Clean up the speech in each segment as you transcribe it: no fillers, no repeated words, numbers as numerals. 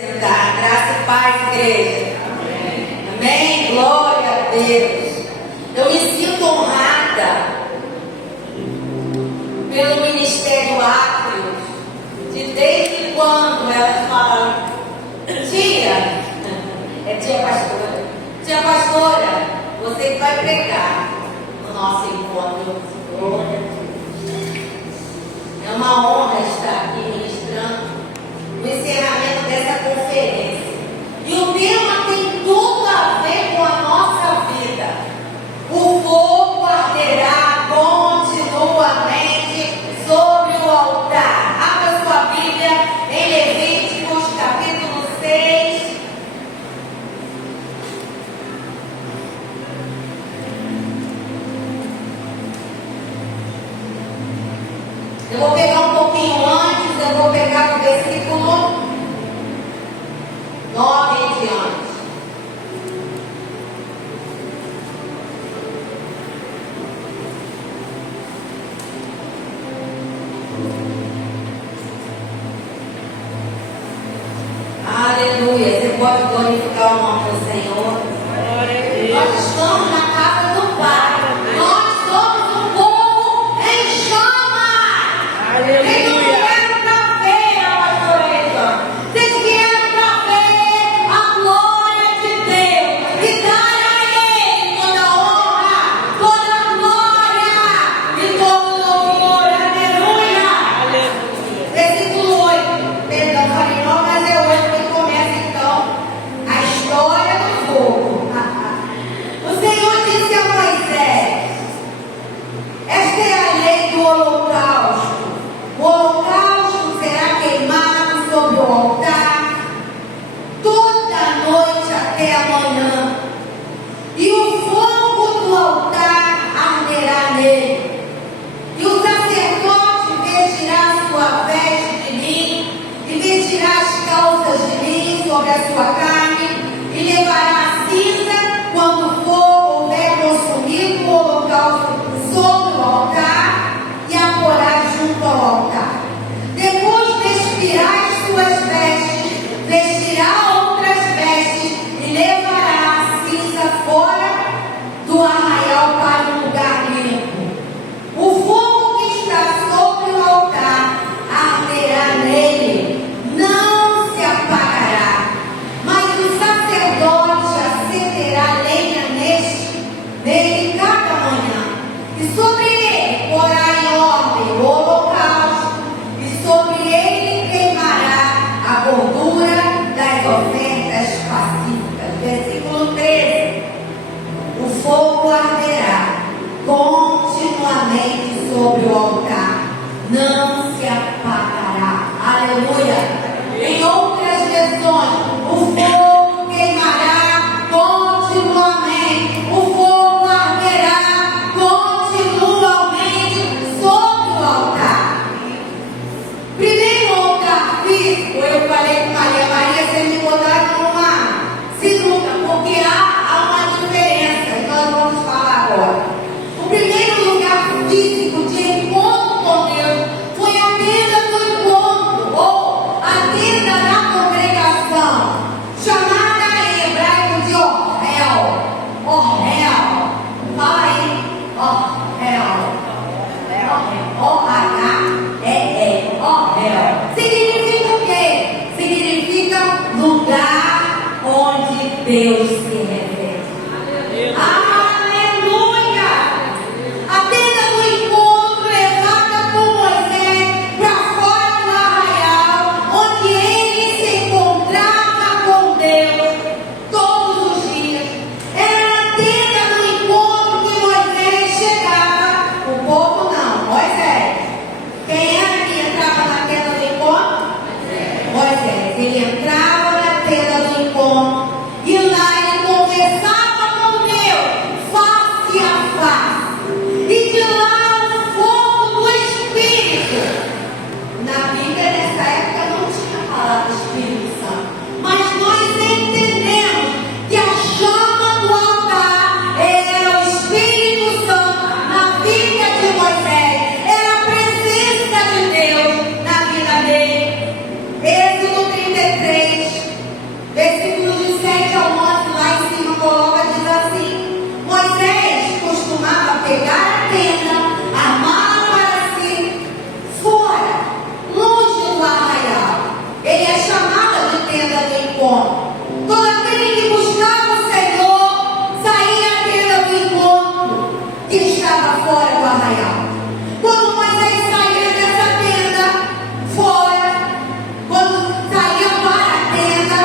Graça e paz, igreja. Amém? Glória a Deus. Eu me sinto honrada pelo Ministério Átrio, de desde quando elas falam, tia pastora, tia pastora, você que vai pregar no nosso encontro. Glória a Deus. É uma honra estar aqui ministrando o encerramento dessa conferência. E o tema tem tudo a ver com a nossa vida. O fogo arderá continuamente sobre o altar. Abra sua Bíblia em Levíticos capítulo 6. Eu vou pegar um pouquinho antes, eu vou pegar o versículo 9 em diante. Aleluia. Você pode glorificar o nome do Senhor. Nós estamos na casa do Pai. Nós somos um povo em chama. Aleluia. Sobre a sua carne e levará a cinza quando for houver consumido o holocausto sobre o altar e a porá junto ao altar. Depois vestirá as suas vestes, vestirá outras vestes e levará a cinza fora do arraial para um lugar limpo. O fogo que está sobre o altar arderá nele, não se apagará. O sacerdote acenderá lenha nele cada manhã, e sobre ele porá em ordem o holocausto, e sobre ele queimará a gordura das ofertas pacíficas. Versículo 13: o fogo arderá continuamente sobre o altar, não se apagará. Aleluia. Em outras versões, o fogo queimará continuamente, o fogo arderá continuamente sobre o altar. Primeiro altar físico, eu falei com Maria, você me botar numa sinuca, porque há uma diferença, então nós vamos falar agora. O primeiro lugar físico de encontro com Deus foi a tenda do encontro, ou a tenda da congregação, chamada em hebraico de Ohel. Ohel. Fala aí. Ohel. O-H-E-L. Ohel. Significa o quê? Significa lugar onde Deus se revela. Aleluia! A tenda do encontro levada por Moisés para fora do arraial, onde ele se encontrava com Deus todos os dias. Era a tenda do encontro que Moisés chegava. O povo não, Moisés. Quem era que entrava na tenda do encontro? Moisés. Ele entrava na tenda do encontro e lá ele conversava encontro. Todo aquele que buscava o Senhor saía à tenda do encontro que estava fora do arraial. Quando Moisés saía dessa tenda fora, quando saía para a tenda,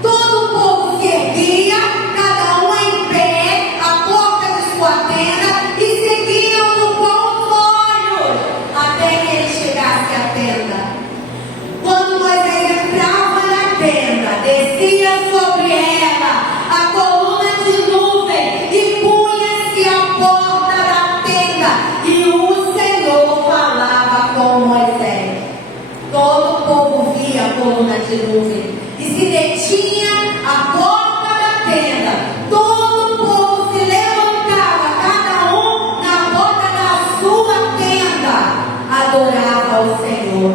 todo o povo se erguia, cada um em pé, à porta de sua tenda, e seguiam-no com os olhos até que ele chegasse à tenda. Quando Moisés entrava na tenda, descia sobre ela a coluna de nuvem e punha-se à porta da tenda, e o Senhor falava com Moisés. Todo o povo via a coluna de nuvem e se detinha à porta da tenda. Todo o povo se levantava, cada um na porta da sua tenda, adorava ao Senhor.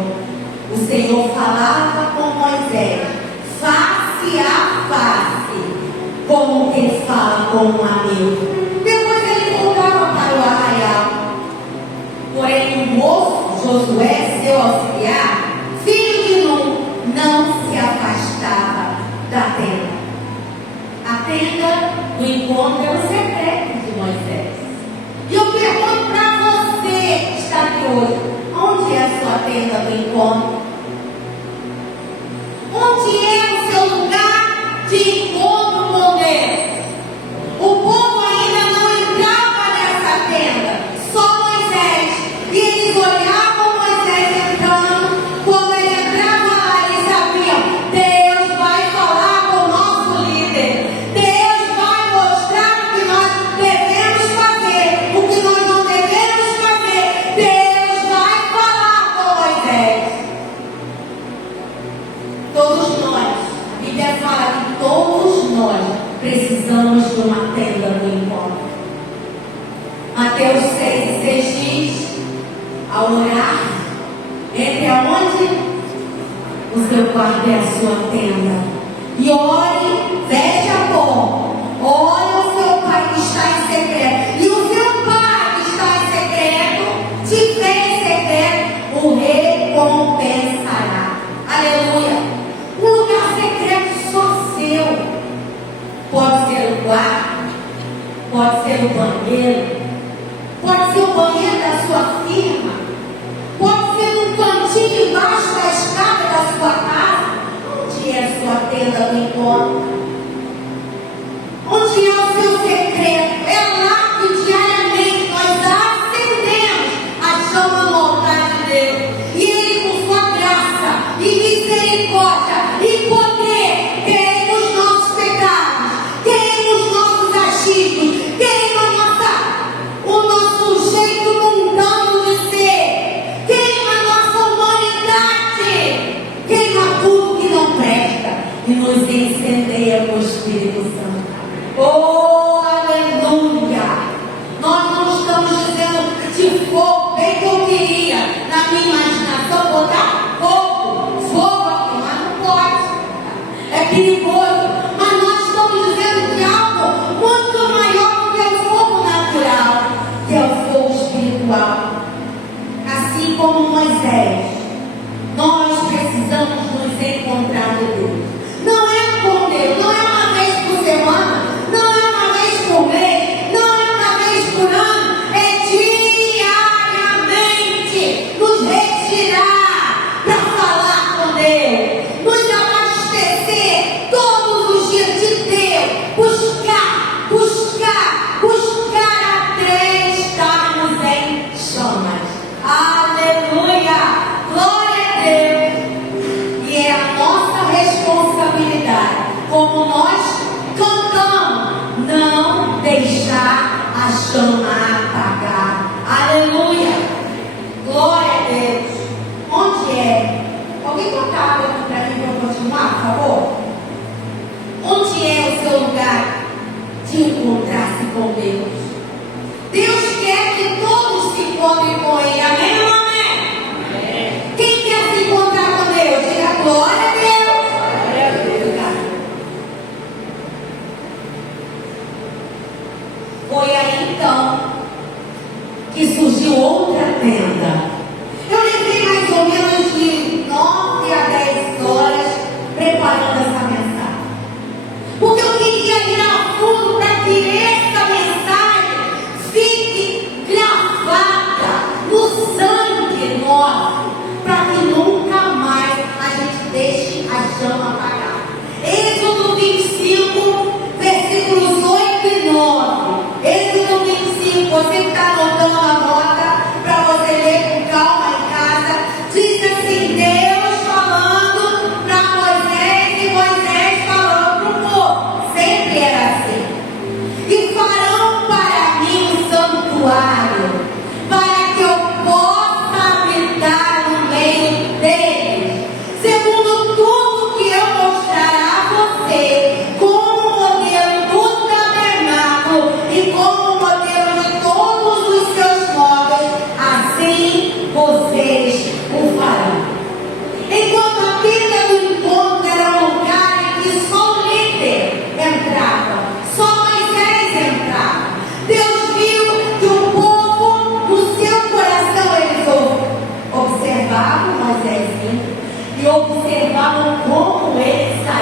O Senhor falava com Moisés, face a face, como quem fala com um amigo. Depois ele voltava para o arraial. Porém, o moço Josué, seu auxiliar, filho de Nun, não se afastava da tenda. A tenda do encontro é o secreto de Moisés. E eu pergunto para você que está aqui hoje: onde é a sua tenda do encontro? Onde é o seu lugar de encontro com Deus? O povo ainda não entrava nessa tenda, só Moisés. E eles olhavam Moisés entrando. Quando ele entrava lá, eles sabiam: Deus vai falar com o nosso líder. Deus vai mostrar o que nós devemos fazer, o que nós não devemos fazer. Deus vai falar com Moisés. Todos nós, a Bíblia fala que todos nós precisamos de uma tenda do encontro. Mateus 6,6 diz: ao orar, entre aonde? O seu quarto é a sua tenda. E ore, veste a pó. Ore ao seu Pai que está em secreto. E o seu Pai que está em secreto, te vê em secreto, o recompensará. Aleluia. Um lugar secreto só seu. Pode ser o quarto, pode ser o banheiro, pode ser o banheiro da sua firma, pode ser um cantinho embaixo da escada da sua casa. Onde é a sua tenda do encontro? Onde é o seu secreto? É lá que diariamente nós acendemos a chama no altar de Deus. E Ele, com sua graça e misericórdia e poder, queima os nossos pecados, queima os nossos achismos, queima o nosso jeito mundano de ser, queima a nossa humanidade, queima tudo que não presta e nos incendeia com o Espírito Santo. Oh, aleluia! Nós não estamos dizendo de fogo, bem que eu queria, na minha imaginação, botar fogo aqui, mas não pode. É perigoso. Mas nós estamos dizendo de algo muito maior do que o fogo natural, que é o fogo espiritual. Assim como Moisés, nós precisamos nos encontrar de Deus. Não é com Deus, não é uma vez por semana, não é uma vez por mês, não é uma vez por ano, é diariamente nos retirar para falar com Deus, nos abastecer todos os dias de Deus, buscar até estarmos em chamas. Aleluia! Glória a Deus! E é a nossa responsabilidade, como nós cantamos, não deixar a chama apagar. Aleluia! Glória a Deus! Onde é? Alguém tocar aqui para mim para eu continuar, por favor? Onde é o seu lugar de encontrar-se com Deus? Deus quer que todos se encontrem com Ele. Amém ou não amém? Quem quer se encontrar com Deus? Diga glória a Deus. Glória a Deus. Foi aí então que surgiu outra tenda. Eu levei mais ou menos de 9 a 10 horas preparando essa mensagem.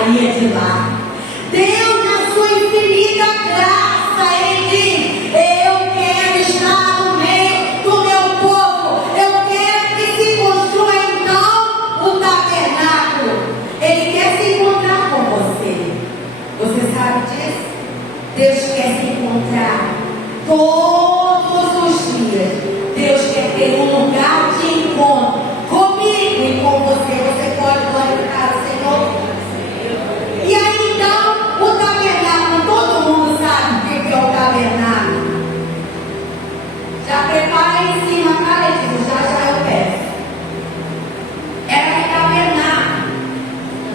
saía de lá. Deus, na sua infinita graça, Ele diz: eu quero estar no meio do meu povo. Eu quero que se construa então o tabernáculo. Ele quer se encontrar com você. Você sabe disso? Deus quer se encontrar todos os dias. Deus quer ter um lugar de encontro comigo e com você. Você pode glorificar o Senhor. E aí então, o tabernáculo, todo mundo sabe o que é o tabernáculo. Já prepara aí em cima, cara, já eu peço. Era o tabernáculo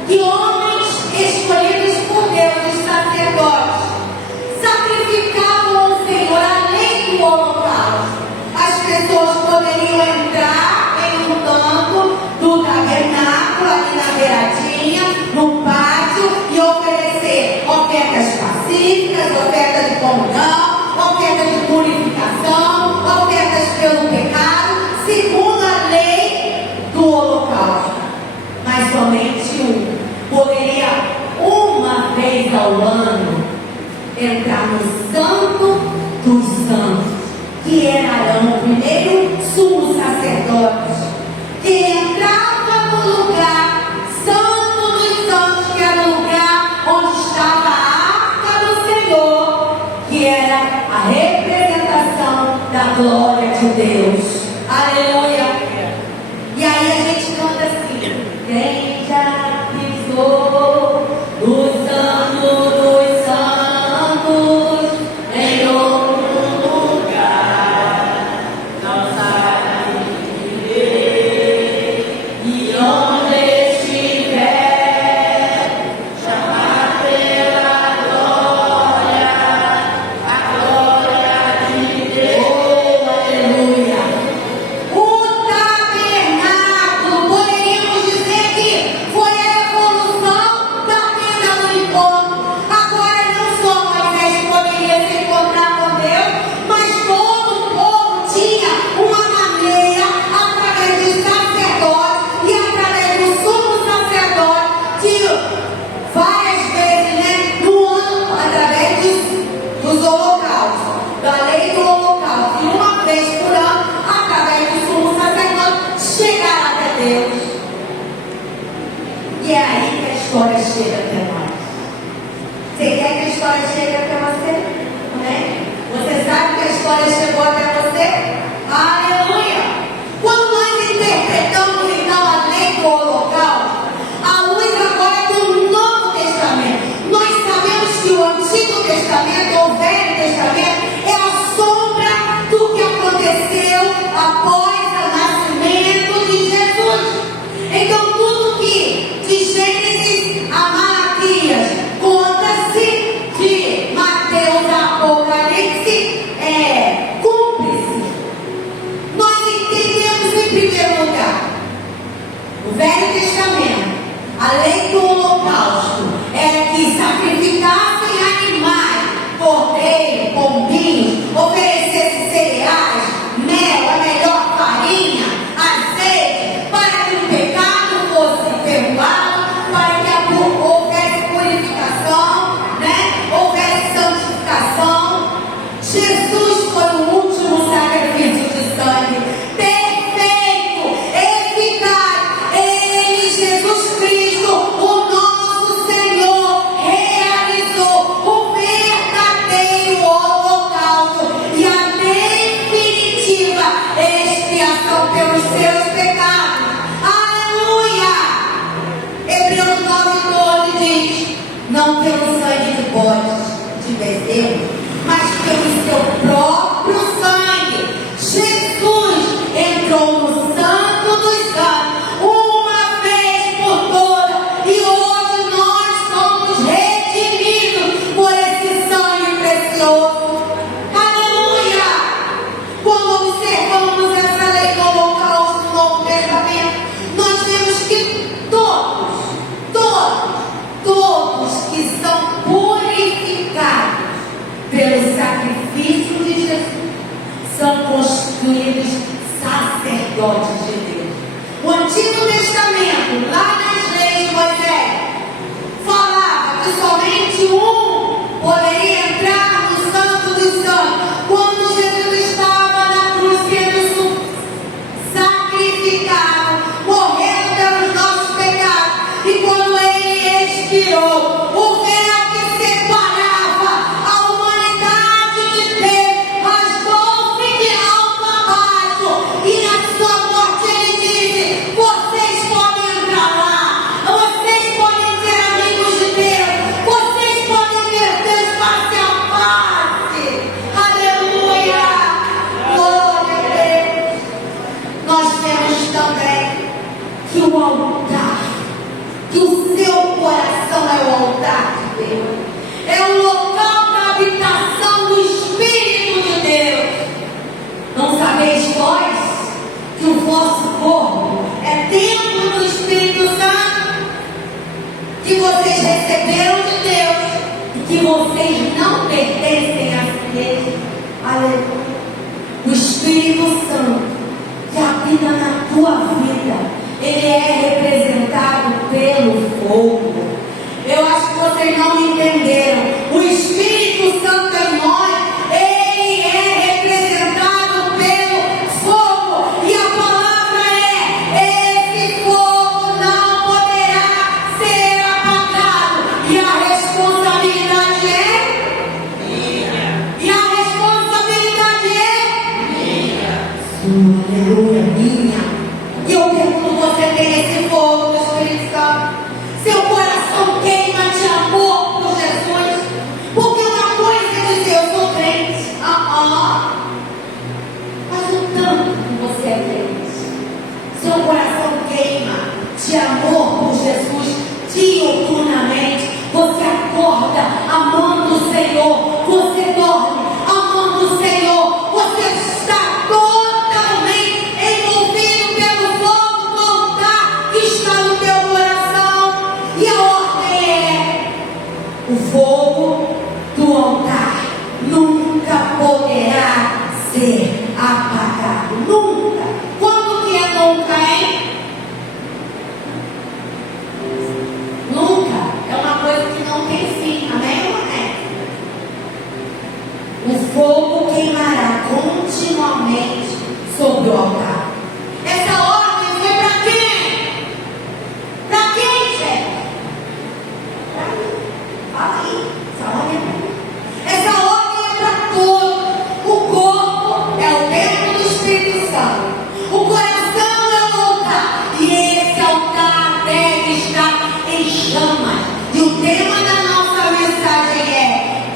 que homens escolhidos por Deus, os sacerdotes, sacrificavam ao Senhor além do holocausto. As pessoas poderiam entrar em um canto do tabernáculo, ali na beiradinha, no pátio, e oferecer ofertas pacíficas, ofertas de comunhão, ofertas de purificação, ofertas pelo pecado, segundo a lei do holocausto. Mas somente um poderia, uma vez ao ano, entrar no Santo dos Santos, que era Arão, o primeiro sumo sacerdote, que entrava no lugar Santo dos Santos, que era o lugar onde estava a arca do Senhor, que era a representação da glória de Deus. Aleluia! E aí a gente canta assim: quem já pisou no Santo dos Santos, em outro lugar, não sabe viver. E onde estiver, chamar pela glória, a glória de Deus. Oh, aleluia! O tabernáculo, poderíamos dizer que foi a evolução da tenda do encontro. Agora não só Moisés poderia se encontrar com Deus, mas todo o povo tinha uma maneira, através de sacerdote e através do sumo sacerdote, de várias vezes, no ano, através dos holocaustos, da lei do holocausto, e uma vez por ano, através do sumo sacerdote, chegar até Deus. E é aí que a história chega até nós. Você quer que a história chegue até você? Amém? Você sabe que a história chegou até você? Aleluia! Quando nós interpretamos então a lei do holocausto, à luz agora do Novo Testamento, nós sabemos que o Antigo Testamento, ou o Velho Testamento, é a sombra do que aconteceu após o nascimento de Jesus. Então tudo que de Gênesis a Malaquias conta-se, de Mateus a Apocalipse, cumpre-se. Nós entendemos em primeiro lugar o Velho Testamento, a lei do holocausto era que sacrificassem animais, cordeiro, pombinhos, oferecessem cereais, mel, a melhor farinha, azeite, para que o pecado fosse perdoado, para que houvesse purificação, houvesse santificação. Jesus foi o último sacrifício de sangue, perfeito, eficaz. Ele, Jesus Cristo, o nosso Senhor, realizou o verdadeiro holocausto e a definitiva expiação pelos seus pecados. Aleluia! Hebreus 9:12 diz: não pelo sangue de bodes, de bezerro, mas pelo seu próprio sangue, Jesus entrou no Santo dos Santos uma vez por todas, e hoje nós somos redimidos por esse sangue precioso. Aleluia! Quando observamos essa lei do holocausto no Novo Testamento, nós vemos que todos que são purificados pelo sacrifício de Jesus, somente um poderia entrar no Santo dos Santos. Quando Jesus estava na cruz sendo sacrificado, morrendo pelos nossos pecados, e quando ele expirou, o véu que separava a humanidade de Deus rasgou-se de alto a baixo, e na sua morte ele disse: vocês podem entrar lá, vocês podem ser amigos de Deus, vocês podem ver Deus face a face. Aleluia! Glória a Deus! Nós temos também que o altar, que o seu coração é o altar de Deus, é o local da habitação do Espírito de Deus. Não sabeis vós que o vosso corpo é templo do Espírito Santo, que vocês receberam de Deus e que vocês não pertencem a si mesmos? Aleluia! O Espírito Santo que habita na tua vida, ele é representado pelo fogo. Eu acho que vocês não me entenderam. O Espírito Santo em nós, ele é representado pelo fogo. E a palavra é: esse fogo não poderá ser apagado. E a responsabilidade é minha. E a responsabilidade é minha. Aleluia, minha. E eu pergunto: você tem esse fogo do Espírito Santo? Seu coração queima de amor por Jesus? Porque uma coisa é dizer: eu sou crente. Mas o tanto que você é crente, seu coração queima de amor por Jesus diuturnamente. Você acorda amando o Senhor, você dorme amando o Senhor, você está totalmente envolvido pelo fogo do altar que está no teu coração. E a ordem é: o fogo do altar nunca poderá ser apagado. Nunca. Quando que é nunca, hein? Nunca. É uma coisa que não tem fim. Amém ou não é? O fogo queimará continuamente sobre o altar. Essa ordem foi para quem? Para quem, gente? Para mim. Fala aí. Essa ordem é para mim. Essa ordem é para todos. O corpo é o templo do Espírito Santo. O coração é o altar. E esse altar deve estar em chamas. E o tema da nossa mensagem é: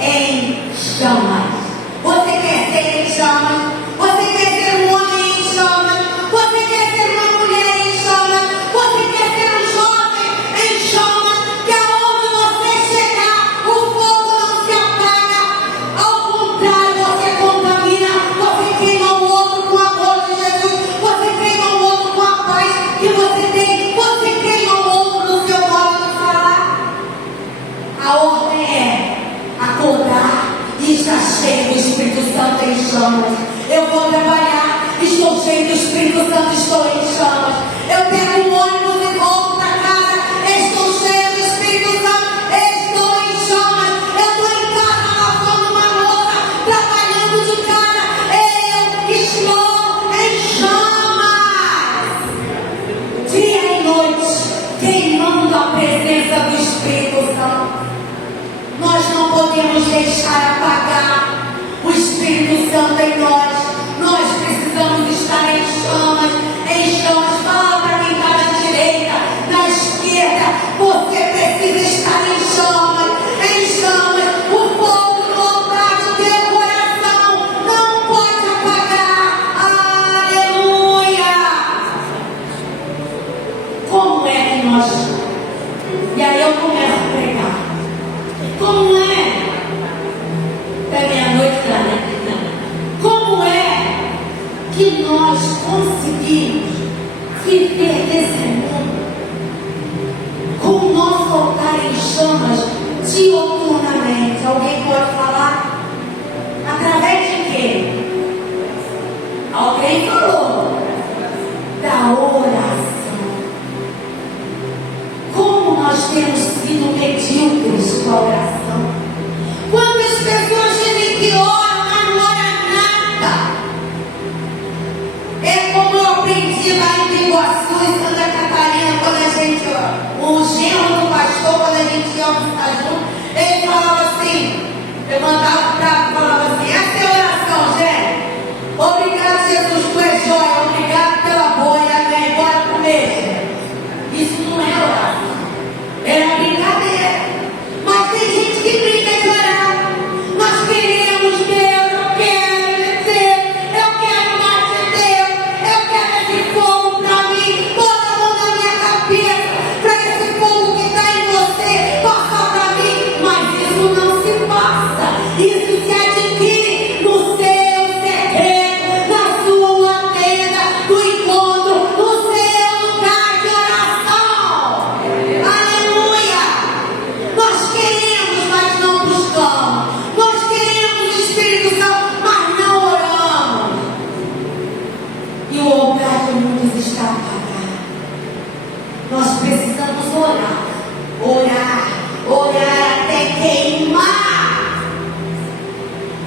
em chamas. Você quer ser em chamas? Você quer ser um homem em chamas? Você quer ser uma mulher em chamas? Você quer ser um jovem em chamas? Que aonde você chegar, o fogo não se apaga. Ao contrário, você contamina. Você queima o outro com o amor de Jesus. Você queima o outro com a paz que você tem. Você queima o outro no seu modo de falar. A ordem é acordar e estar cheio do Espírito Santo em chamas. Eu vou trabalhar, estou cheio do Espírito Santo, estou em chamas. Eu pego um ônibus e volto para casa, estou cheio do Espírito Santo, estou em chamas. Eu estou em casa lavando uma louça, trabalhando de casa, eu estou em chamas. Dia e noite, queimando a presença do Espírito Santo. Nós não podemos deixar apagar o Espírito Santo em nós. Nós precisamos estar em chamas, em chamas. Fala para quem está na direita, na esquerda. Você precisa estar em chamas, em chamas. O fogo do altar do teu coração não pode apagar. Aleluia! Como é que nós... E aí eu começo a pregar. Como é? Até meia-noite, né? Como é que nós conseguimos viver nesse mundo com o nosso altar em chamas diuturnamente? Alguém pode falar? Através de quê? Alguém falou da oração. Como nós temos sido medíocres com a oração. Eu mandava o prato e falava assim: essa é a oração, gente. Obrigado, Jesus, tu és joia. Obrigado pela boia, amém. Bora comer, gente. Isso não é oração. Era brincadeira. Mas tem gente que brinca de orar. Nós queremos Deus, eu quero descer, eu quero mais de Deus, eu quero esse fogo para mim. Bota a mão na minha cabeça, para esse fogo que está em você passar para mim. Mas isso não se passa. Isso se adquire no seu secreto, na sua tenda do encontro, no seu lugar de oração. Aleluia! Nós queremos, mas não buscamos. Nós queremos o Espírito Santo, mas não oramos. E o altar de muitos está apagado. Nós precisamos orar. Orar. Orar até queimar.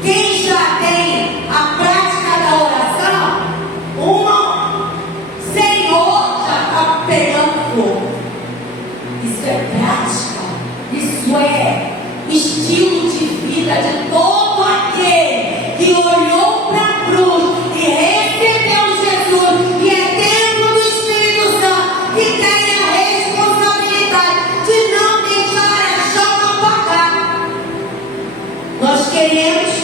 Quem já tem a prática da oração, Senhor, já está pegando fogo. Isso é prática. Isso é estilo de vida de todo aquele que olhou para a cruz e recebeu Jesus, que é templo do Espírito Santo, que tem a responsabilidade de não deixar a chama apagar. Nós queremos,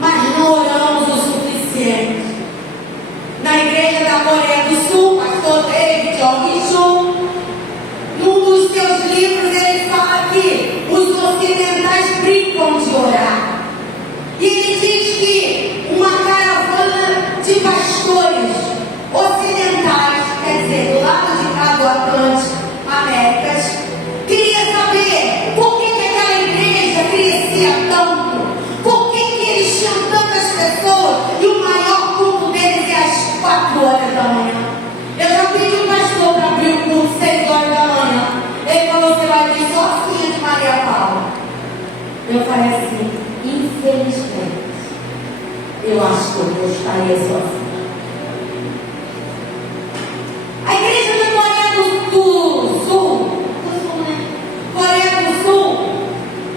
mas não oramos o suficiente. Na igreja da Coreia do Sul, pastor David Jong-Jun, num dos seus livros, ele fala que os ocidentais brincam de orar. E ele diz que uma caravana de pastores ocidentais, quer dizer, do lado de cá do Atlântico, Américas, queria saber por que aquela igreja crescia tanto, por que eles tinham tantas pessoas e o maior culto deles é às 4 horas da manhã. Eu já pedi o pastor para abrir o culto 6 horas da manhã. Ele falou: você vai vir sozinha de Maria Paula. Eu falei assim: infelizmente, eu acho que eu gostaria sozinha. A igreja da Coreia do Sul, Coreia do Sul,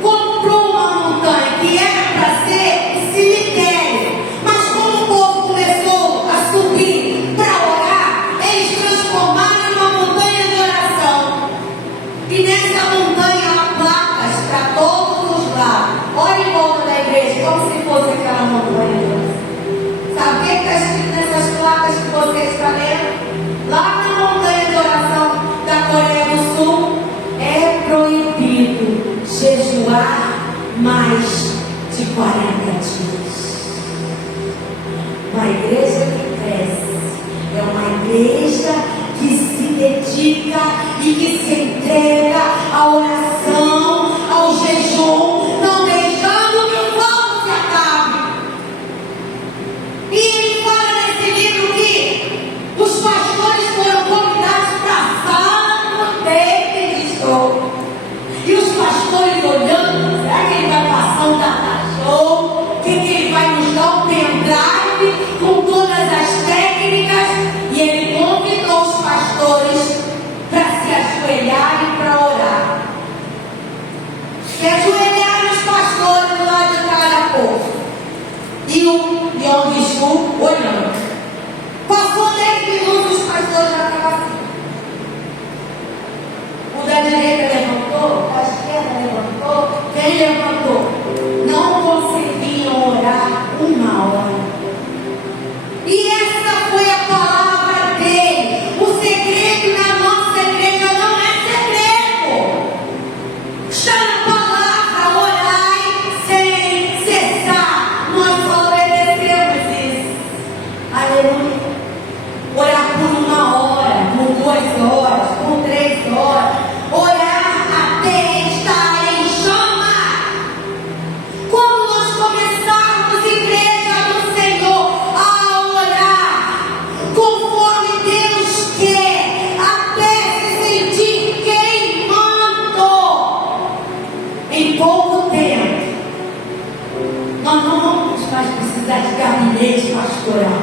comprou uma montanha que era para ser cemitério. Mas como o povo começou a subir para orar, eles transformaram em uma montanha de oração. E nessa montanha há placas para todos os lados. Olha em volta da igreja, como se fosse aquela montanha de oração. Sabe o que está escrito nessas placas que você está vendo? Lá na montanha de oração da Coreia do Sul, é proibido jejuar mais de 40 dias. Uma igreja que cresce é uma igreja que se dedica e que se entrega à oração, ao jejum, não deixando que o fogo se acabe. E ele fala nesse livro que os pastores foram convidados para a sala do David Show. E os pastores olhando: será que ele vai passar um data show? Que ele vai nos dar um pendrive com todas as técnicas? E ele convidou os pastores para se ajoelharem para orar. Se ajoelharam os pastores do lado de cada povo. E o Yong-Jun olhando. Passou 10 minutos, os pastores já estavam assim. O da direita levantou, o da esquerda levantou. Quem levantou? Não conseguiam orar 1 hora. E essa foi a palavra dele. O segredo na nossa igreja não é segredo. Está na palavra: orai sem cessar. Nós só obedecemos isso. Aleluia. Orar por 1 hora, por 2 horas, por 3 horas. Orar até estar em chama. Quando nós começarmos, igreja do Senhor, a orar conforme Deus quer, até se sentir queimando, em pouco tempo, nós não vamos mais precisar de gabinete pastoral.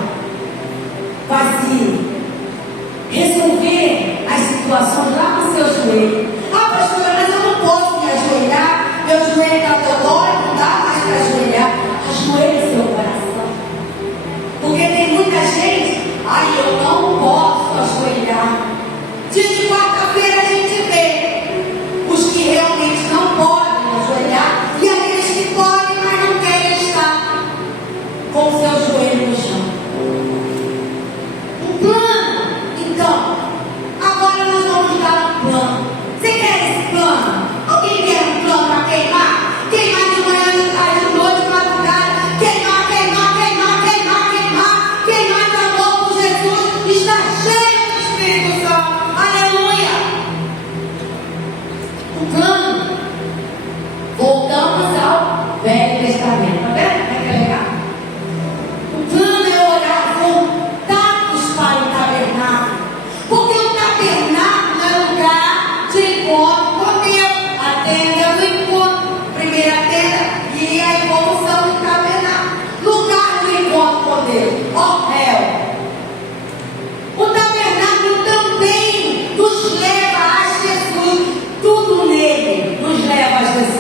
Vai se resolver as situações lá no seu joelho. Ah, pastora, mas eu não posso me ajoelhar, meu joelho está dodói, não dá mais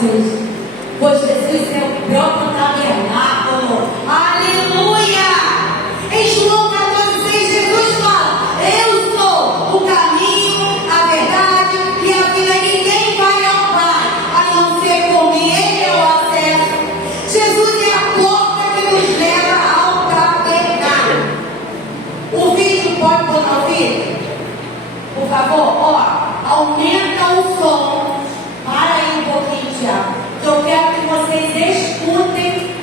Jesus. Pois Jesus é o próprio tabernáculo. Aleluia! Em João 14,6, Jesus fala: eu sou o caminho, a verdade e a vida. Ninguém vai ao Pai a não ser por mim. Ele é o acesso. Jesus é a porta que nos leva ao tabernáculo. O vídeo pode pôr no vídeo? Por favor, ó, aumenta o som. Para aí um pouquinho, Tiago. Eu quero que vocês escutem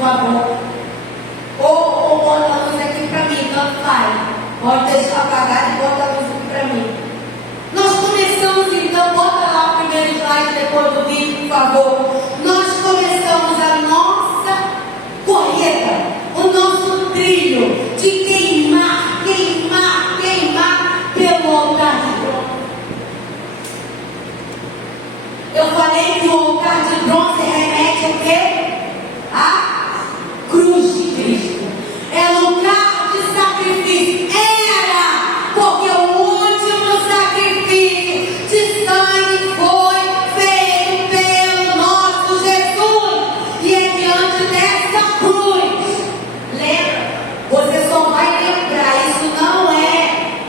por favor. Ou bota a luz aqui para mim, tanto faz. Pode deixar apagada e bota a luz aqui para mim. Nós começamos então, bota lá o primeiro slide depois do vídeo, por favor. Nós começamos a nossa corrida, o nosso trilho de queimar pelo altar de bronze. Eu falei que o altar de bronze remete a quê? A cruz de Cristo. É lugar de sacrifício. Era, porque o último sacrifício de sangue foi feito pelo nosso Jesus. E é diante dessa cruz. Lembra? Você só vai lembrar. Isso não é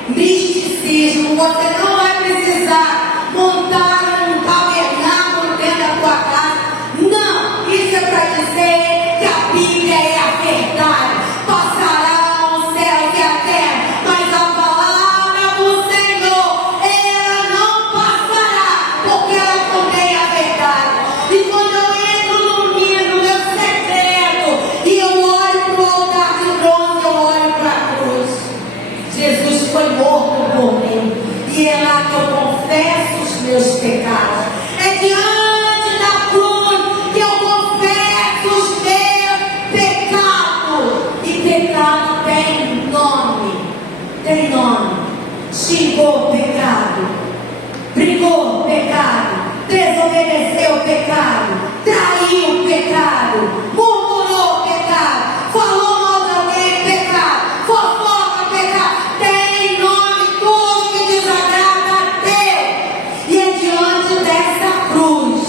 misticismo. Você não vai precisar montar um tabernáculo dentro da tua casa. Não. Isso é para dizer que a Bíblia é a verdade. Passará os céus e a terra, mas a palavra do Senhor, ela não passará, porque ela contém a verdade. E quando eu entro no meu secreto e eu olho para o altar de bronze, eu olho para a cruz. Jesus foi morto por mim, e é lá que eu confesso os meus pecados. É diante da cruz que eu confesso os meus pecados. E pecado tem nome. Tem nome. Xingou pecado. Brigou pecado. Desobedeceu pecado. Traiu pecado. Murmurou pecado. Falou mal de alguém pecado. Fofoca pecado. Tem nome tudo que desagrada a Deus. E é diante dessa cruz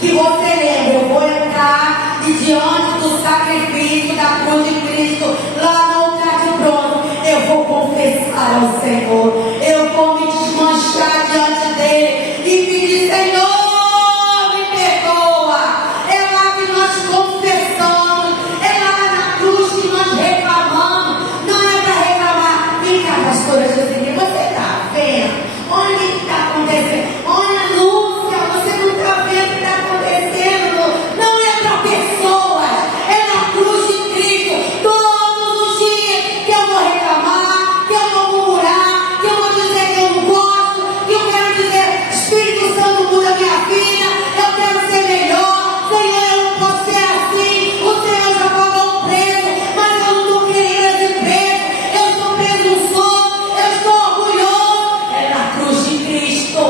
que você lembra. Eu vou entrar e diante do sacrifício da cruz de Cristo, lá no altar de bronze, eu vou confessar ao Senhor. Eu vou me desmanchar diante dele e pedir: Senhor, me perdoa. É lá que nós confessamos. É lá na cruz que nós reclamamos. Não é para reclamar. Vem cá, pastora Joseline, você está vendo? Olha o que está acontecendo. Olha, Lúcia, você não está vendo o que está acontecendo. Não é para pessoas, é na cruz de Cristo. Todos os dias que eu vou reclamar, que eu vou murmurar, que eu vou dizer que eu não gosto, que eu quero dizer: Espírito Santo, muda minha vida, eu quero ser melhor. Senhor, eu não posso ser assim. O Senhor já pagou o preço, mas eu não estou querendo esse preço. Eu estou presunçoso, eu estou orgulhoso. É na cruz de Cristo.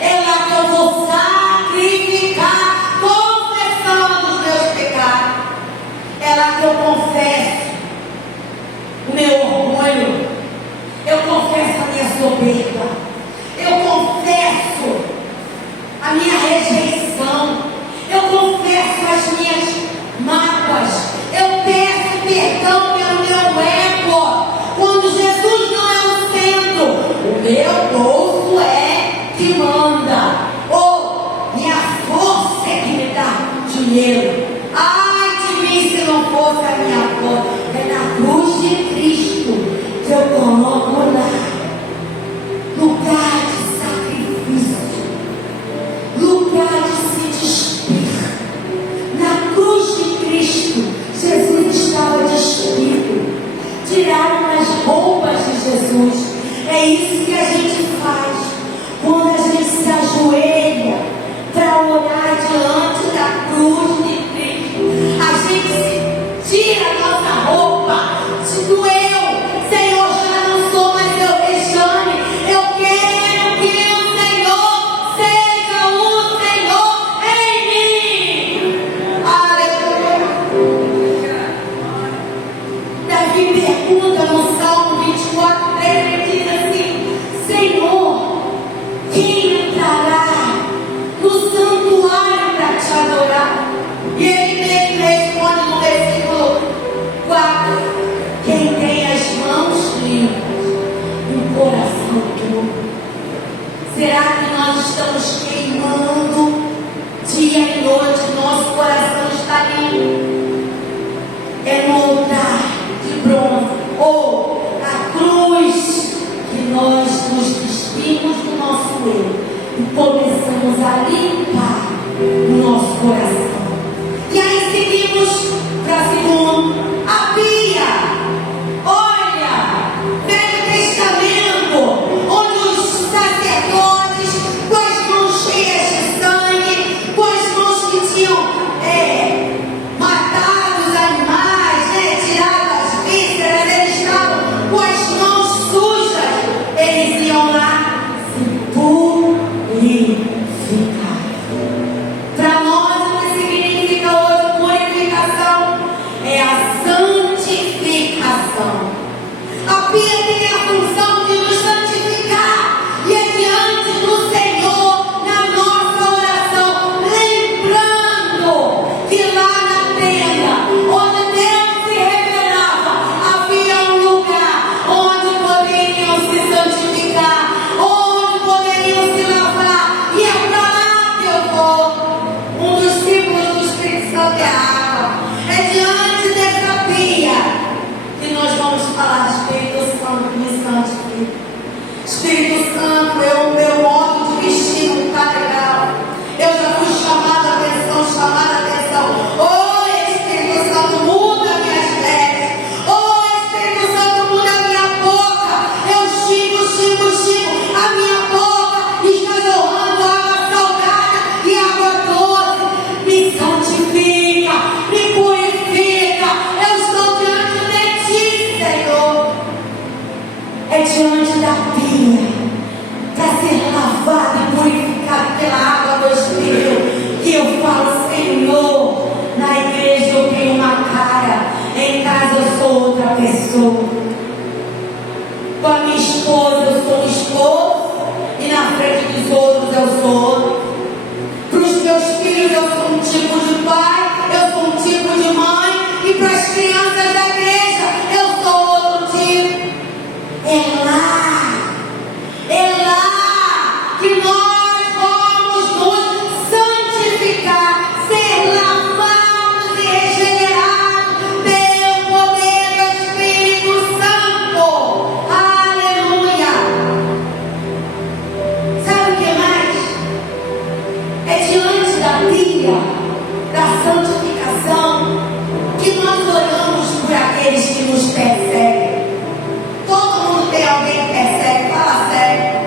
É lá que eu vou sacrificar, confessando os meus pecados. É lá que eu confesso o meu orgulho. Eu confesso a minha soberba. Eu confesso a minha rejeição. Eu confesso as minhas mágoas. Eu peço perdão pelo meu ego. Quando Jesus não é o centro, o meu bolso é que manda. Ou minha força é que me dá dinheiro. Ai de mim se não fosse a minha força. É na cruz de Cristo que eu coloco lá lugar de sacrifício, lugar de se despir. Na cruz de Cristo, Jesus estava despido. Tiraram as roupas de Jesus. É isso que a gente faz quando a gente se ajoelha para orar diante da cruz de Cristo. A gente tira a nossa roupa do eu. Senhor, já não sou mais eu, Rejane. Eu quero que o Senhor seja o Senhor em mim. Aleluia. Davi pergunta no Salmo 24, ele diz assim: Senhor, quem entrará no santuário para te adorar? E ele mesmo responde no versículo 4: quem tem as mãos limpas e o coração puro. Será que nós estamos queimando dia e noite? Nosso coração está limpo. É no altar de bronze ou a cruz que nós nos despimos do nosso eu e começamos a limpar o nosso coração. E aí seguimos para eu sou. Para os meus filhos eu sou um tipo de pai, eu sou um tipo de mãe. E para as crianças da igreja eu sou outro tipo. É lá que nós vamos nos santificar, ser lavados e regenerados pelo poder do Espírito Santo. Aleluia! Sabe o que mais? É diante da trilha da santificação que nós oramos por aqueles que nos perseguem. Todo mundo tem alguém que persegue, fala sério.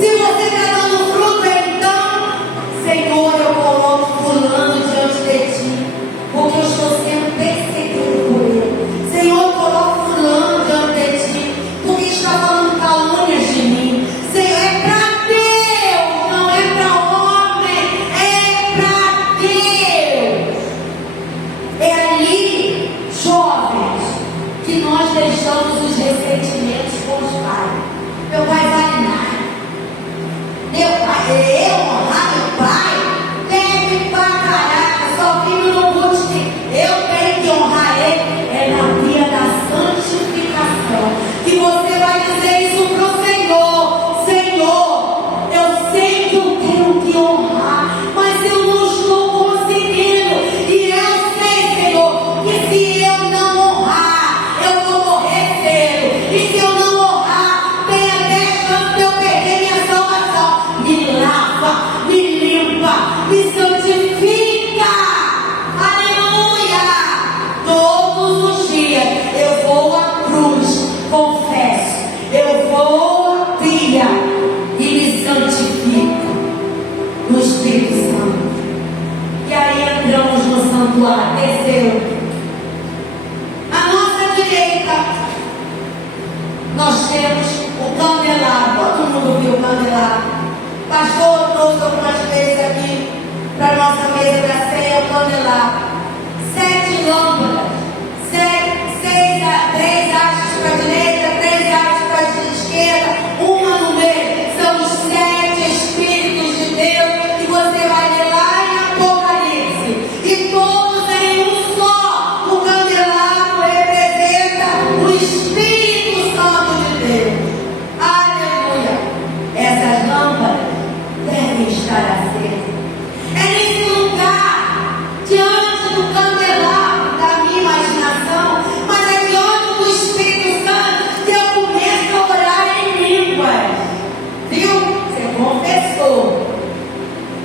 Se você está dando fruto, então, Senhor, eu coloco fulano diante de ti, porque eu estou sendo perseguido por ele. Senhor, eu coloco fulano diante de ti, porque está falando calúnias de mim. Senhor, é para Deus, não é para homem, é para Deus. É ali, jovens, que nós deixamos os ressentimentos com os pais. Meu pai vale nada. Meu pai, eu honrar meu pai, deve pra caraca, só filho no busque. Eu tenho que honrar ele. É na via da santificação que você vai dizer isso pro Senhor. Senhor, eu sei que eu tenho que honrar, mas eu não estou conseguindo. E eu sei, Senhor, que se eu não honrar, eu vou morrer cedo. E se eu não honrar, tem até chance de eu perder minha salvação. Me lava, me limpa, me santifica. Aleluia! Todos os dias eu vou à cruz, confesso, eu vou à trilha e me santifico no Espírito Santo. E aí entramos no santuário. Desceu. À nossa direita, nós temos o candelabro. Todo mundo viu o candelabro. Pastor trouxe algumas vezes aqui para a nossa mesa da ceia o candelabro. 7 lâmpadas. 6 a 3 hastes para a direita, 3 hastes para a esquerda, uma no meio. São os 7 Espíritos de Deus que você vai ler lá em Apocalipse. E todos em um só. O candelabro representa o Espírito Santo de Deus. Aleluia! Essas lâmpadas devem estar acesas. É nesse lugar, diante do candelabro da minha imaginação, mas é diante do Espírito Santo que eu começo a orar em línguas. Viu? Você confessou.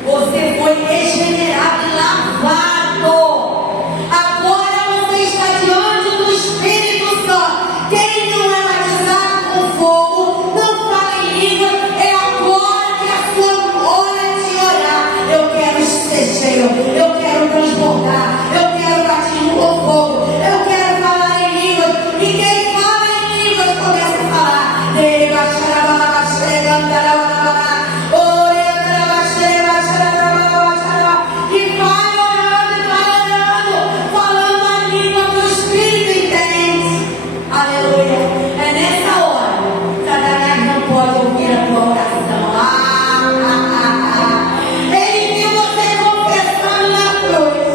Você foi regenerado e lavado. Agora você está diante do Espírito Santo. Quem não é batizado com fogo, não fala em língua. É agora que a sua hora de orar. Eu quero ser cheio, eu quero transbordar, eu quero batismo com fogo, eu quero falar em línguas. E quem fala em línguas começa a falar. E vai orando, falando a língua do Espírito, entende? Aleluia. É nessa hora, Satanás não pode ouvir a tua oração. Ele viu você confessando na cruz.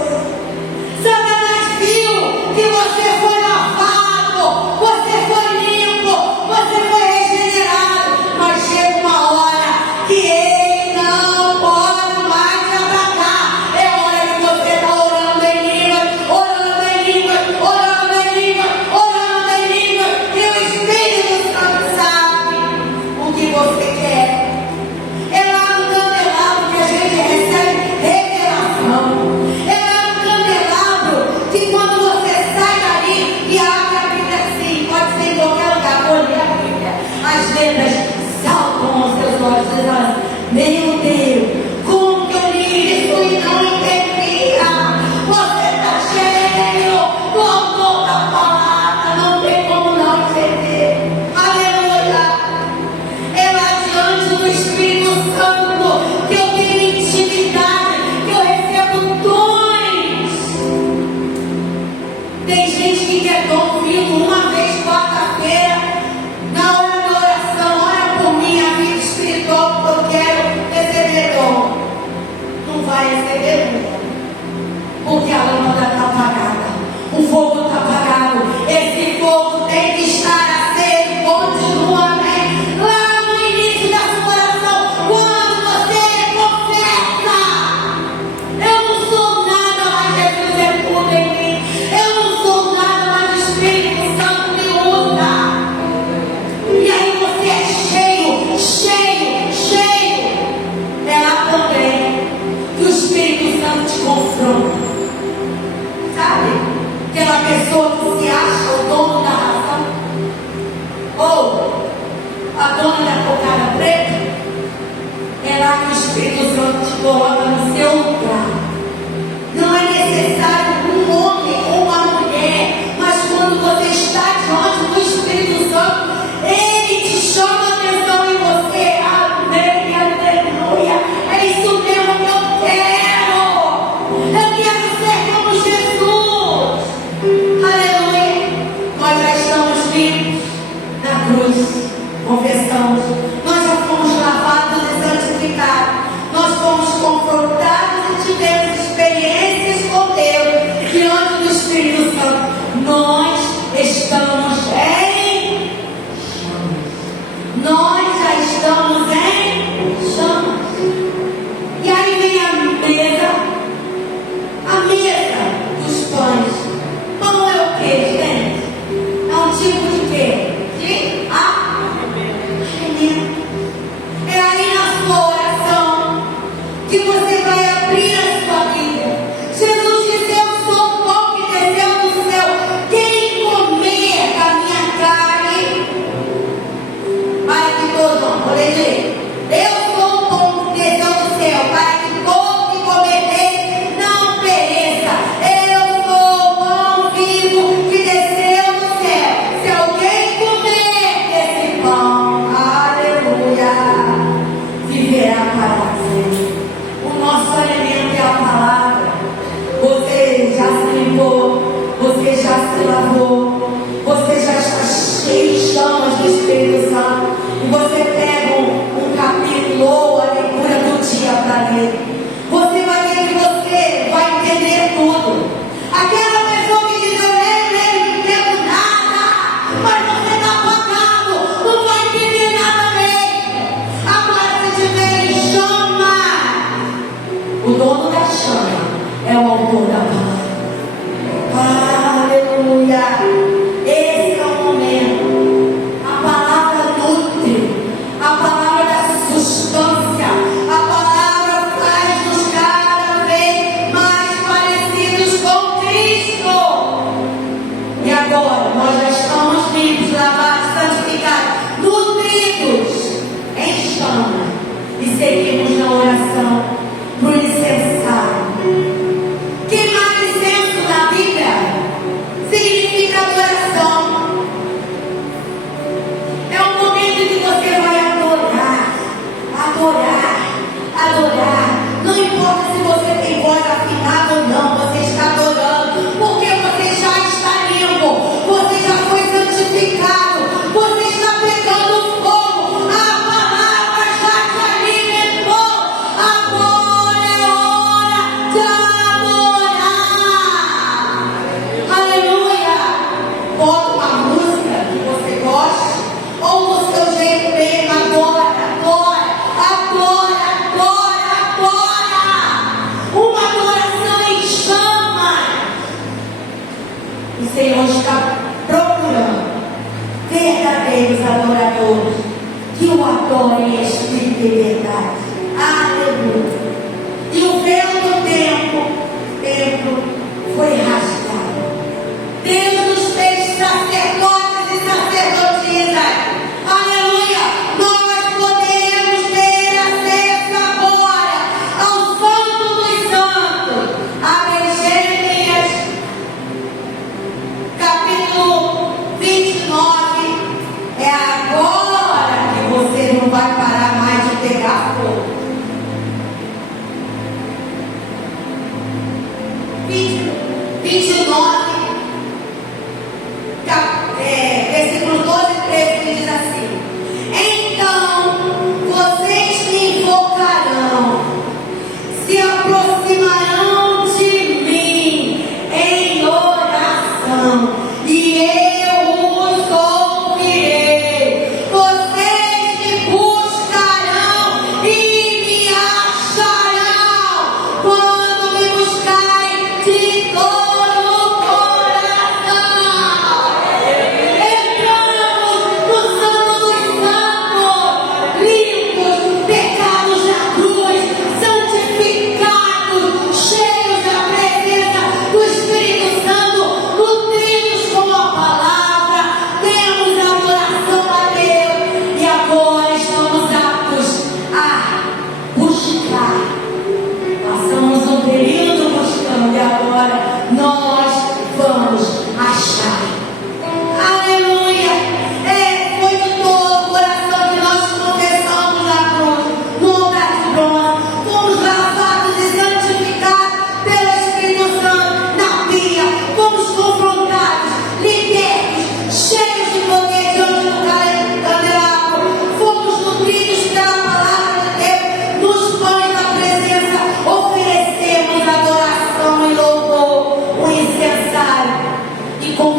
Satanás viu que você foi lavado, você foi limpo, você foi regenerado. Mas chega uma hora que ele não pode mais te atacar. É hora que você está orando em línguas, orando em línguas, orando em línguas, orando em línguas. E o Espírito Santo sabe o que você quer. É lá no candelabro que a gente recebe revelação. É lá no candelabro que quando você sai dali e abre a Bíblia assim, pode ser em qualquer lugar, pode ler a Bíblia, as letras saltam aos seus olhos. Você fala, meu Deus, como que eu li isso e não entendia? Você está cheio do autor da palavra, não tem como não entender. Aleluia! É lá diante do Espírito Santo que eu tenho intimidade, que eu recebo dons. Tem gente que quer dom vivo uma vez quarta-feira, na hora da oração, ora por mim, a vida espiritual, porque eu quero receber dom, não vai receber nunca. Porque a lâmpada está apagada, o fogo está apagado. Esse fogo tem que estar aceso continuamente. Lá no início da sua oração, quando você confessa: eu não sou nada, mas Jesus é tudo em mim. Eu não sou nada, mas o Espírito Santo me usa. E aí você é cheio, cheio, cheio. É lá também que o Espírito Santo te confronta. Sabe? Aquela pessoa que se acha o dono da razão, ou a dona da cocada preta, é lá que o Espírito Santo te coloca no seu lugar. Não é necessário um homem ou uma mulher, mas quando você está diante do Espírito Santo, ele te chama a atenção em você. Amém, aleluia. É isso mesmo que eu quero. Eu quero ser como Jesus. Aleluia. Nós já estamos vivos na cruz. Confessamos. Nós já fomos lavados e santificados. Nós fomos confrontados e tivemos experiências com Deus diante do Espírito Santo. Nós estamos em chamas. Nós já estamos em chamas. E aí vem a mesa dos pães. Pão é o que, gente? É um tipo de quê? De alimento. É aí na sua oração que você vai abrir a sua vida. Jesus disse: eu sou o pão que desceu do céu. Quem comer da minha carne, para que todos, vou ler. Eu sou o pão que desceu do céu, para que todo que comer dele não pereça. Eu sou o pão vivo que desceu do céu. Se alguém comer desse pão, aleluia, viverá para sempre. O nosso alimento é a palavra. Você já se limpou, você já se lavou, você já está cheio de chamas do Espírito Santo. E você pega um capítulo ou a leitura do dia para ler. Você vai ver que você vai entender tudo. Aquela pessoa que diz: eu leio, não entendo nada, mas você está apagado, não vai entender nada mesmo. Agora, se tiver em chama, o dono da chama é o autor da palavra. Aleluia. Esse é o momento. A palavra nutre. A palavra da substância. A palavra faz-nos cada vez mais parecidos com Cristo. E agora nós já estamos limpos, lavados, santificados, nutridos em chama. E seguimos na oração por incensário. Queimar incenso na Bíblia significa adoração. É um momento que você vai adorar, adorar, adorar. Não importa se você tem voz afinada ou não, você está adorando, porque você já está limpo, você já foi santificado, você está pegando fogo, a palavra já te alimentou. Agora é hora de adorar. Aleluia. Bota uma música que você gosta, ou do seu jeito mesmo. Agora, agora, agora, agora, agora. Uma adoração em chamas. O Senhor está procurando verdadeiros adoradores que o adorem em espírito e verdade. Aleluia. E o véu do templo foi rasgado. Deus nos fez sacerdotes e sacerdotisas. Aleluia. Nós podemos ter acesso agora ao Santo dos Santos. Abre Jeremias, capítulo 29. É agora que você não vai parar mais de pegar fogo.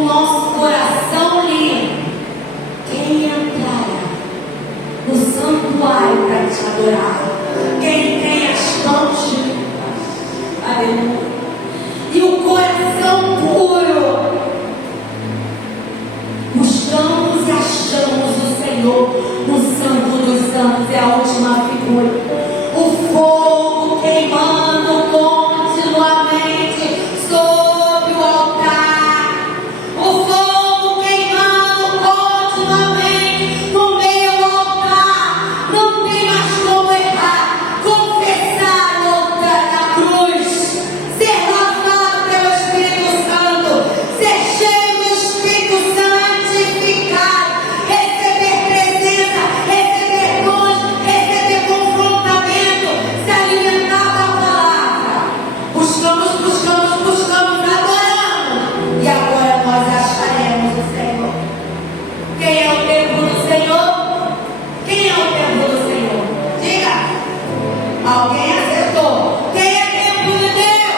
nosso coração limpo, quem entrará no santuário para te adorar? Quem tem as mãos limpas, aleluia, e o coração puro. Buscamos e achamos o Senhor no Santo dos Santos. É a última figura. O fogo queimando continuamente sobre o altar. O fogo queimando continuamente no meio do altar. Não tem mais como errar. Confessar o altar da cruz. Ser lavado pelo Espírito Santo. Ser cheio do Espírito Santificado. Receber presença, receber dons, receber confrontamento, se alimentar da palavra. Buscamos, adoramos. E agora nós acharemos o Senhor. Quem é o templo do Senhor? Quem é o templo do Senhor? Diga. Alguém acertou. Quem é o templo de Deus?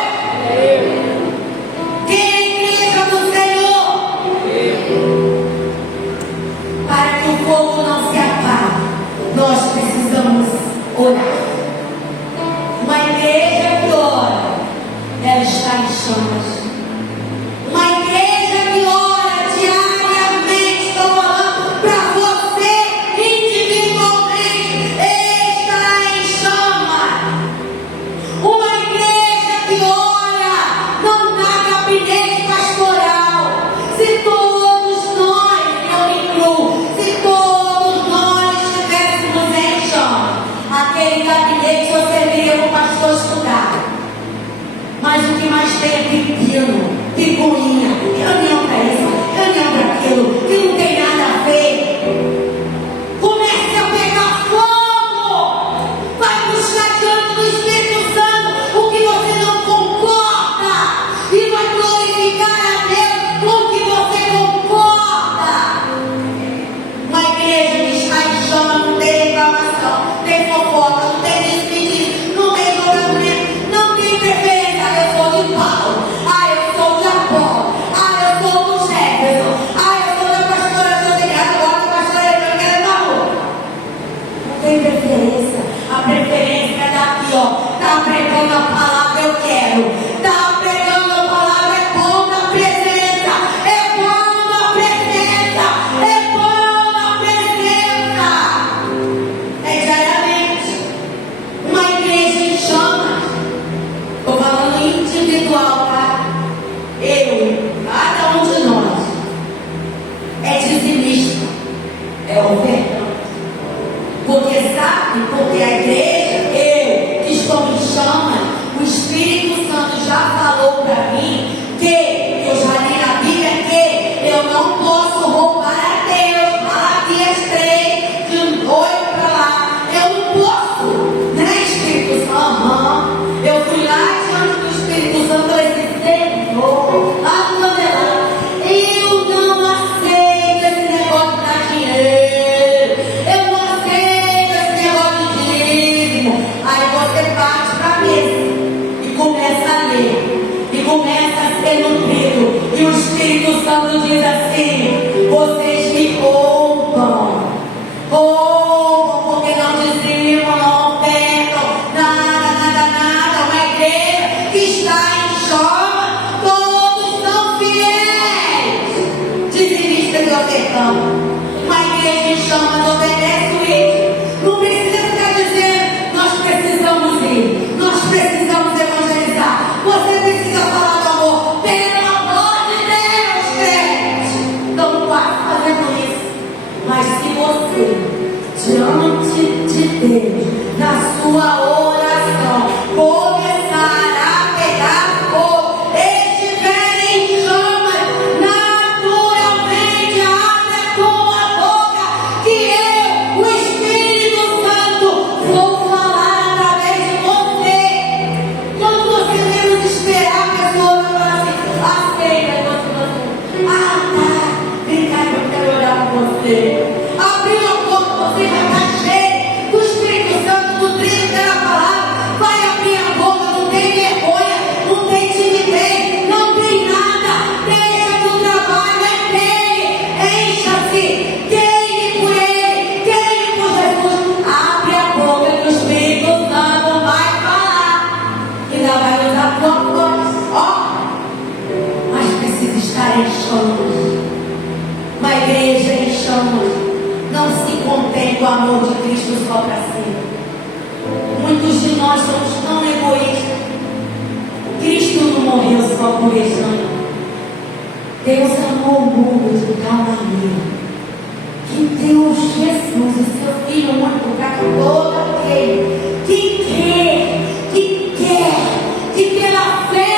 Quem é a igreja do Senhor? Para que o fogo não se apague, nós precisamos orar. Uma igreja que ora, ela está em chamas. Uma igreja que ora diariamente, estou falando para você individualmente, está em chamas. Uma igreja que ora não dá gabinete pastoral. Se todos nós, eu me incluo, se todos nós estivéssemos em chamas, aquele gabinete só serviria para o pastor estudar. Mas o que mais tem é pepino, picuinha, reunião para isso, reunião para aquilo, que não tem nada a ver. Comece a pegar fogo. Vai buscar diante do Espírito Santo o que você não concorda. E vai glorificar a Deus com o que você concorda. Uma igreja que está em chama não tem reclamação, tem fofoca, não tem despedida, não tem julgamento, não tem preferência. Eu sou de Paulo, eu sou de Apolo, eu sou do Jefferson, eu sou da pastora José, agora da pastora Evangelho da rua. Não tem preferência. A preferência é daqui, ó. Tá pregando a palavra, eu quero. Tá pregando a palavra, é bom na presença. É bom na presença. É bom na presença. É diariamente. Uma igreja em chamas. Estou falando individual, tá? Cada um de nós é dizimista, é ofertante. Porque sabe, porque a igreja, que estou em chamas, o Espírito Santo já falou para mim que eu já li na Bíblia que eu não posso roubar a Deus. Malaquias 3, de 8 para lá. Eu não posso, né, Espírito Santo? Eu fui lá diante do Espírito Santo e falei, Senhor, lá no candelabro, eu não aceito esse negócio de dar dinheiro. Eu não aceito esse negócio de dízimo. Aí você parte para a mesa e começa a ler. E começa a ser nutrido. E o Espírito Santo diz assim: vocês me roubam. Porque não dizimam, não ofertam, nada. Uma igreja que está em chama, todos são fiéis. Dizimistas e ofertando. Uma igreja em chama obedece o íntimo. Não precisa ficar dizendo, nós precisamos ir, nós precisamos evangelizar. Você precisa falar do amor. Pelo amor de Deus, crente. Estamos quase fazendo isso. Mas se você, diante de Deus, na sua oração, começar a pegar fogo, estiver em chamas, naturalmente abre a tua boca, que eu, o Espírito Santo, vou falar através de você. Quando você menos esperar, a pessoa vai falar assim, aceita a situação. Tá, vem cá que eu quero orar com você. Abriu a porta, você vai estar cheio do Espírito Santo, do trilho pela palavra. Vai abrir a boca, não tem vergonha, não tem timidez, não tem nada. Deixa do trabalho, em chamas. Uma igreja em chamas não se contém com o amor de Cristo só para si. Muitos de nós somos tão egoístas. Cristo não morreu só por isso. Deus amou o mundo de tal maneira que deu Jesus, o seu Filho único, para todo aquele que pela fé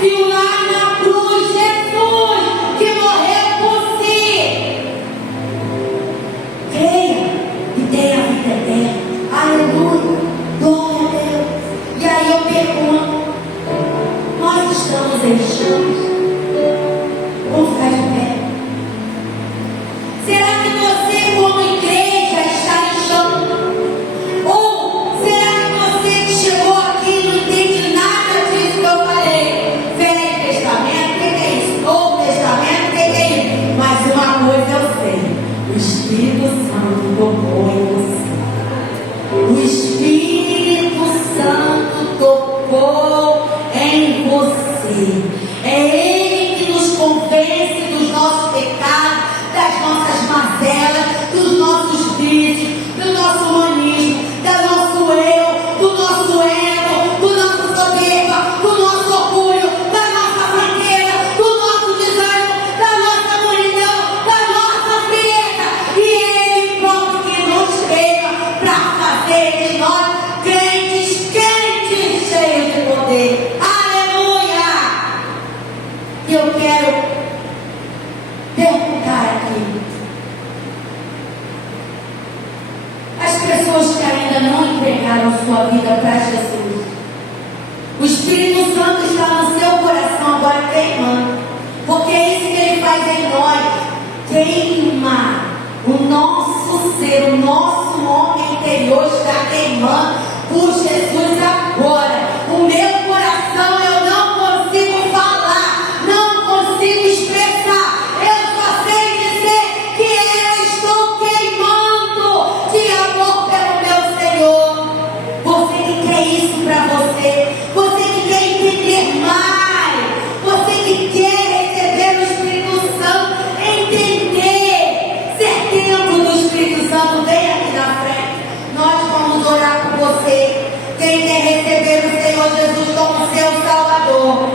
viu lá na cruz Jesus que morreu por si. Creia e tenha a vida eterna. Aleluia, glória a Deus. E aí eu pergunto, nós estamos em chamas? Vamos ficar de pé. Será que você, como igreja, está em chamas? Ou será que você que chegou aqui não entende nada disso que eu falei? Velho Testamento, o que é isso? Novo Testamento, o que é isso? Mas uma coisa eu sei: o Espírito Santo tocou em você. O Espírito Santo tocou em você. É Ele que nos convence dos nossos pecados, das nossas mazelas, dos nossos vícios, do nosso humanismo, do nosso eu, do nosso ego, do nosso soberba, do nosso orgulho, da nossa fraqueza, do nosso desânimo, da nossa mulidão, da nossa frieza. E Ele pronto que nos veio para fazer de nós crentes cheios de poder. Aleluia! E eu quero perguntar aqui: as pessoas que ainda não entregaram sua vida para Jesus, o Espírito Santo está no seu coração agora queimando, porque é isso que Ele faz em nós, queima o nosso ser, o nosso homem interior está queimando por Jesus agora. O meu coração eu não consigo falar, não consigo expressar, eu só sei dizer que eu estou queimando de amor pelo meu Senhor. Você que quer isso para você, você que quer entender mais, você que quer receber o Espírito Santo, entender, ser tempo do Espírito Santo, vem aqui na frente, nós vamos orar por você. Quem quer receber o Senhor Jesus como seu Salvador,